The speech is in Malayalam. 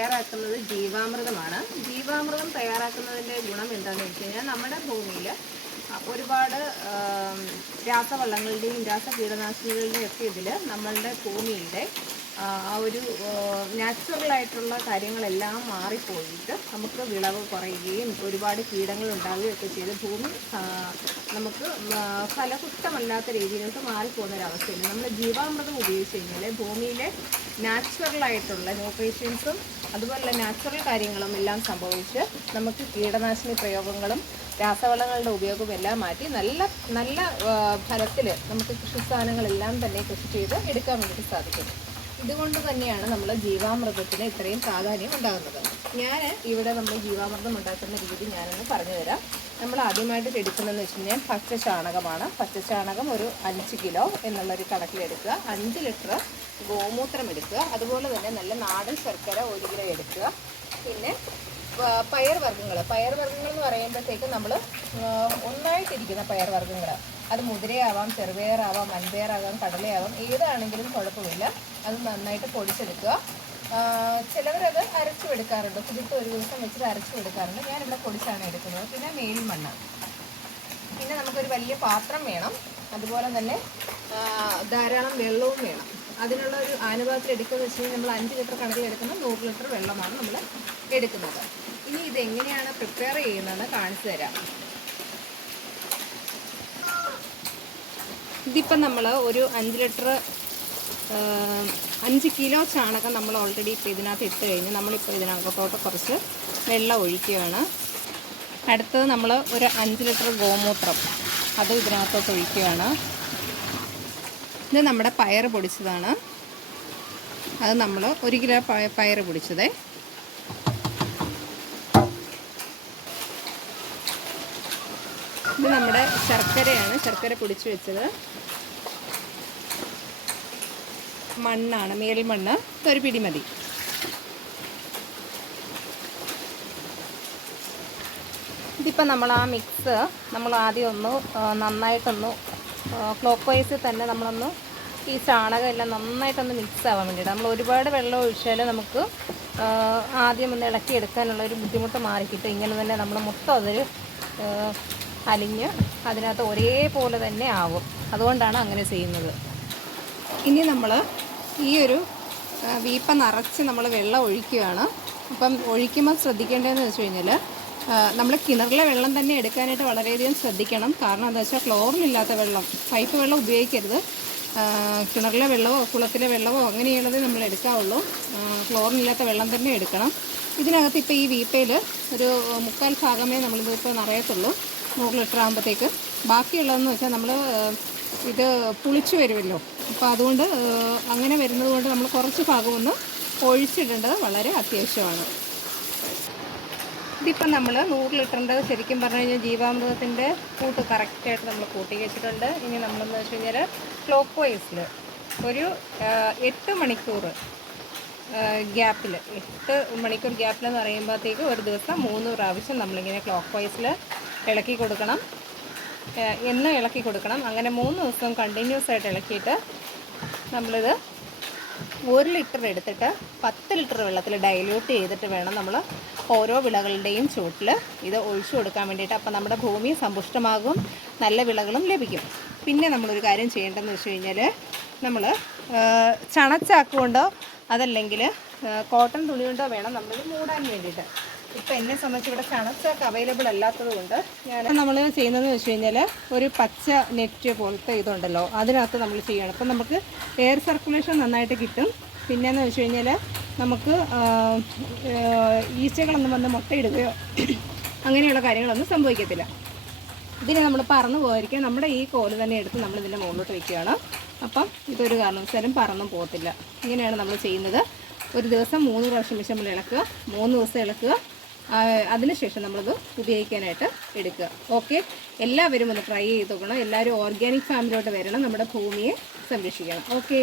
തയ്യാറാക്കുന്നത് ജീവാമൃതമാണ്. ജീവാമൃതം തയ്യാറാക്കുന്നതിൻ്റെ ഗുണം എന്താണെന്ന് വെച്ച് കഴിഞ്ഞാൽ നമ്മുടെ ഭൂമിയിൽ ഒരുപാട് രാസവളങ്ങളുടെയും രാസകീടനാശിനികളുടെയും ഒക്കെ ഇതിൽ നമ്മളുടെ ഭൂമിയുടെ ആ ഒരു നാച്ചുറലായിട്ടുള്ള കാര്യങ്ങളെല്ലാം മാറിപ്പോയിട്ട് നമുക്ക് വിളവ് കുറയുകയും ഒരുപാട് കീടങ്ങൾ ഉണ്ടാവുകയൊക്കെ ചെയ്ത് ഭൂമി നമുക്ക് ഫലപുഷ്ടമല്ലാത്ത രീതിയിലോട്ട് മാറിപ്പോകുന്നൊരവസ്ഥയില്ല. നമ്മൾ ജീവാമൃതം ഉപയോഗിച്ച് കഴിഞ്ഞാൽ ഭൂമിയിലെ നാച്ചുറലായിട്ടുള്ള ന്യൂട്രീഷ്യൻസും അതുപോലെ നാച്ചുറൽ കാര്യങ്ങളും എല്ലാം സംഭവിച്ച് നമുക്ക് കീടനാശിനി പ്രയോഗങ്ങളും രാസവളങ്ങളുടെ ഉപയോഗവും എല്ലാം മാറ്റി നല്ല നല്ല ഫലത്തിൽ നമുക്ക് കൃഷി സാധനങ്ങളെല്ലാം തന്നെ കൃഷി ചെയ്ത് എടുക്കാൻ വേണ്ടി സാധിക്കും. ഇതുകൊണ്ട് തന്നെയാണ് നമ്മൾ ജീവാമൃതത്തിന് ഇത്രയും പ്രാധാന്യം ഉണ്ടാകുന്നത്. ഞാൻ ഇവിടെ നമ്മൾ ജീവാമൃതം ഉണ്ടാക്കുന്ന രീതി ഞാനൊന്ന് പറഞ്ഞു തരാം. നമ്മൾ ആദ്യമായിട്ട് എടുക്കുന്നതെന്ന് വെച്ച് കഴിഞ്ഞാൽ പച്ച ചാണകമാണ്. പച്ച ചാണകം ഒരു 5 കിലോ എന്നുള്ളൊരു കണക്കിലെടുക്കുക. 5 ലിറ്റർ ഗോമൂത്രം എടുക്കുക. അതുപോലെ തന്നെ നല്ല നാടൻ ശർക്കര 1 കിലോ എടുക്കുക. പിന്നെ പയർവർഗ്ഗങ്ങൾ എന്ന് പറയുമ്പോഴത്തേക്ക് നമ്മൾ ഒന്നായിട്ടിരിക്കുന്ന പയർവർഗ്ഗങ്ങൾ, അത് മുതിരയാവാം, ചെറുപയറാവാം, വൻപയറാവാം, കടലയാവാം, ഏതാണെങ്കിലും കുഴപ്പമില്ല. അത് നന്നായിട്ട് പൊടിച്ചെടുക്കുക. ചിലവരത് അരച്ചുമെടുക്കാറുണ്ട്, കുതിർത്ത് ഒരു ദിവസം വെച്ചിട്ട് അരച്ചുമെടുക്കാറുണ്ട്. ഞാനിവിടെ പൊടിച്ചാണ് എടുക്കുന്നത്. പിന്നെ മേൽമണ്ണ്, പിന്നെ നമുക്കൊരു വലിയ പാത്രം വേണം. അതുപോലെ തന്നെ ധാരാളം വെള്ളവും വേണം. അതിനുള്ള ഒരു ആനുപാത്രം എടുക്കുന്നത് വെച്ച് കഴിഞ്ഞാൽ നമ്മൾ 5 ലിറ്റർ കണക്കിൽ എടുക്കുന്ന 100 ലിറ്റർ വെള്ളമാണ് നമ്മൾ എടുക്കുന്നത്. ഇനി ഇതെങ്ങനെയാണ് പ്രിപ്പയർ ചെയ്യുന്നതെന്ന് കാണിച്ചു തരാം. ഇതിപ്പം നമ്മൾ ഒരു 5 ലിറ്റർ 5 കിലോ ചാണകം നമ്മൾ ഓൾറെഡി ഇപ്പോൾ ഇതിനകത്ത് ഇട്ട് കഴിഞ്ഞ് നമ്മളിപ്പോൾ ഇതിനകത്തോട്ട് കുറച്ച് വെള്ളം ഒഴിക്കുകയാണ്. അടുത്തത് നമ്മൾ ഒരു 5 ലിറ്റർ ഗോമൂത്രം അത് ഇതിനകത്തോട്ട് ഒഴിക്കുകയാണ്. ഇത് നമ്മുടെ പയർ പൊടിച്ചതാണ്. അത് നമ്മൾ 1 കിലോ പയർ പൊടിച്ചത്. ഇത് നമ്മുടെ ശർക്കരയാണ്, ശർക്കര പൊടിച്ച് വെച്ചത്. മണ്ണാണ്, മേൽമണ്ണ്, ഇതൊരു പിടി മതി. ഇതിപ്പോൾ നമ്മൾ ആ മിക്സ് നമ്മൾ ആദ്യം ഒന്ന് നന്നായിട്ടൊന്ന് ക്ലോക്ക് വൈസിൽ തന്നെ നമ്മളൊന്ന് ഈ ചാണകം എല്ലാം നന്നായിട്ടൊന്ന് മിക്സ് ആവാൻ വേണ്ടിയിട്ട്, നമ്മൾ ഒരുപാട് വെള്ളം ഒഴിച്ചാൽ നമുക്ക് ആദ്യം ഒന്ന് ഇളക്കിയെടുക്കാനുള്ളൊരു ബുദ്ധിമുട്ട് മാറിക്കിട്ടും. ഇങ്ങനെ തന്നെ നമ്മൾ മൊത്തം അതൊരു അലിഞ്ഞ് അതിനകത്ത് ഒരേപോലെ തന്നെ ആവും. അതുകൊണ്ടാണ് അങ്ങനെ ചെയ്യുന്നത്. ഇനി നമ്മൾ ഈ ഒരു വീപ്പ നിറച്ച് നമ്മൾ വെള്ളം ഒഴിക്കുകയാണ്. അപ്പം ഒഴിക്കുമ്പോൾ ശ്രദ്ധിക്കേണ്ടതെന്ന് വെച്ച് കഴിഞ്ഞാൽ നമ്മൾ കിണറിലെ വെള്ളം തന്നെ എടുക്കാനായിട്ട് വളരെയധികം ശ്രദ്ധിക്കണം. കാരണം എന്താ വെച്ചാൽ ക്ലോറിനില്ലാത്ത വെള്ളം, പൈപ്പ് വെള്ളം ഉപയോഗിക്കരുത്. കിണറിലെ വെള്ളമോ കുളത്തിലെ വെള്ളമോ അങ്ങനെയുള്ളത് നമ്മൾ എടുക്കാവുള്ളൂ. ക്ലോറിനില്ലാത്ത വെള്ളം തന്നെ എടുക്കണം. ഇതിനകത്ത് ഇപ്പോൾ ഈ വീപ്പയിൽ ഒരു 3/4 ഭാഗമേ നമ്മളിതിപ്പോൾ നിറയത്തുള്ളൂ 100 ലിറ്റർ ആകുമ്പോഴത്തേക്ക്. ബാക്കിയുള്ളതെന്ന് വെച്ചാൽ നമ്മൾ ഇത് പുളിച്ചു വരുമല്ലോ, അപ്പോൾ അതുകൊണ്ട് അങ്ങനെ വരുന്നത് കൊണ്ട് നമ്മൾ കുറച്ച് ഭാഗമൊന്ന് ഒഴിച്ചിടേണ്ടത് വളരെ അത്യാവശ്യമാണ്. ഇതിപ്പം നമ്മൾ 100 ലിറ്ററിൻ്റെ ശരിക്കും പറഞ്ഞു കഴിഞ്ഞാൽ ജീവാമൃതത്തിൻ്റെ കൂട്ട് കറക്റ്റായിട്ട് നമ്മൾ കൂട്ടി വെച്ചിട്ടുണ്ട്. ഇനി നമ്മളെന്ന് വെച്ച് കഴിഞ്ഞാൽ ക്ലോക്ക് വൈസിൽ ഒരു 8 മണിക്കൂർ ഗ്യാപ്പിൽ, 8 മണിക്കൂർ ഗ്യാപ്പിലെന്ന് പറയുമ്പോഴത്തേക്ക് ഒരു ദിവസം 3 പ്രാവശ്യം നമ്മളിങ്ങനെ ക്ലോക്ക് വൈസിൽ ഇളക്കി കൊടുക്കണം, എന്നും ഇളക്കി കൊടുക്കണം. അങ്ങനെ 3 ദിവസം കണ്ടിന്യൂസ് ആയിട്ട് ഇളക്കിയിട്ട് നമ്മളിത് 1 ലിറ്റർ എടുത്തിട്ട് 10 ലിറ്റർ വെള്ളത്തിൽ ഡൈല്യൂട്ട് ചെയ്തിട്ട് വേണം നമ്മൾ ഓരോ വിളകളുടെയും ചുവട്ടിൽ ഇത് ഒഴിച്ചു കൊടുക്കാൻ വേണ്ടിയിട്ട്. അപ്പം നമ്മുടെ ഭൂമി സമ്പുഷ്ടമാകും, നല്ല വിളകളും ലഭിക്കും. പിന്നെ നമ്മളൊരു കാര്യം ചെയ്യേണ്ടതെന്ന് വെച്ച് കഴിഞ്ഞാൽ നമ്മൾ ചണച്ചാക്ക് കൊണ്ടോ അതല്ലെങ്കിൽ കോട്ടൺ തുണി കൊണ്ടോ വേണം നമ്മളിത് മൂടാൻ വേണ്ടിയിട്ട്. ഇപ്പം എന്നെ സംബന്ധിച്ച് ഇവിടെ ചണച്ചാക്ക് അവൈലബിൾ അല്ലാത്തത് കൊണ്ട് നമ്മൾ ചെയ്യുന്നതെന്ന് വെച്ച് കഴിഞ്ഞാൽ ഒരു പച്ച നെറ്റ് പോലത്തെ ഇതുണ്ടല്ലോ അതിനകത്ത് നമ്മൾ ചെയ്യണം. അപ്പം നമുക്ക് എയർ സർക്കുലേഷൻ നന്നായിട്ട് കിട്ടും. പിന്നെയെന്ന് വെച്ച് കഴിഞ്ഞാൽ നമുക്ക് ഈച്ചകളൊന്നും വന്ന് മുട്ടയിടുകയോ അങ്ങനെയുള്ള കാര്യങ്ങളൊന്നും സംഭവിക്കത്തില്ല. ഇതിനെ നമ്മൾ പറന്നു പോകാതിരിക്കാൻ നമ്മുടെ ഈ കോല് തന്നെ എടുത്ത് നമ്മളിതിൻ്റെ മുകളിലോട്ട് വയ്ക്കുകയാണ്. അപ്പം ഇതൊരു കാരണവശാലും പറന്നും പോകത്തില്ല. ഇങ്ങനെയാണ് നമ്മൾ ചെയ്യുന്നത്. ഒരു ദിവസം 3 പ്രാവശ്യം വെച്ച് നമ്മൾ ഇളക്കുക, 3 ദിവസം ഇളക്കുക. അതിനുശേഷം നമ്മളത് ഉപയോഗിക്കാനായിട്ട് എടുക്കുക. ഓക്കെ, എല്ലാവരും ഒന്ന് ട്രൈ ചെയ്ത് നോക്കണം. എല്ലാവരും ഓർഗാനിക് ഫാമിലോട്ട് വരണം, നമ്മുടെ ഭൂമിയെ സംരക്ഷിക്കണം. ഓക്കെ.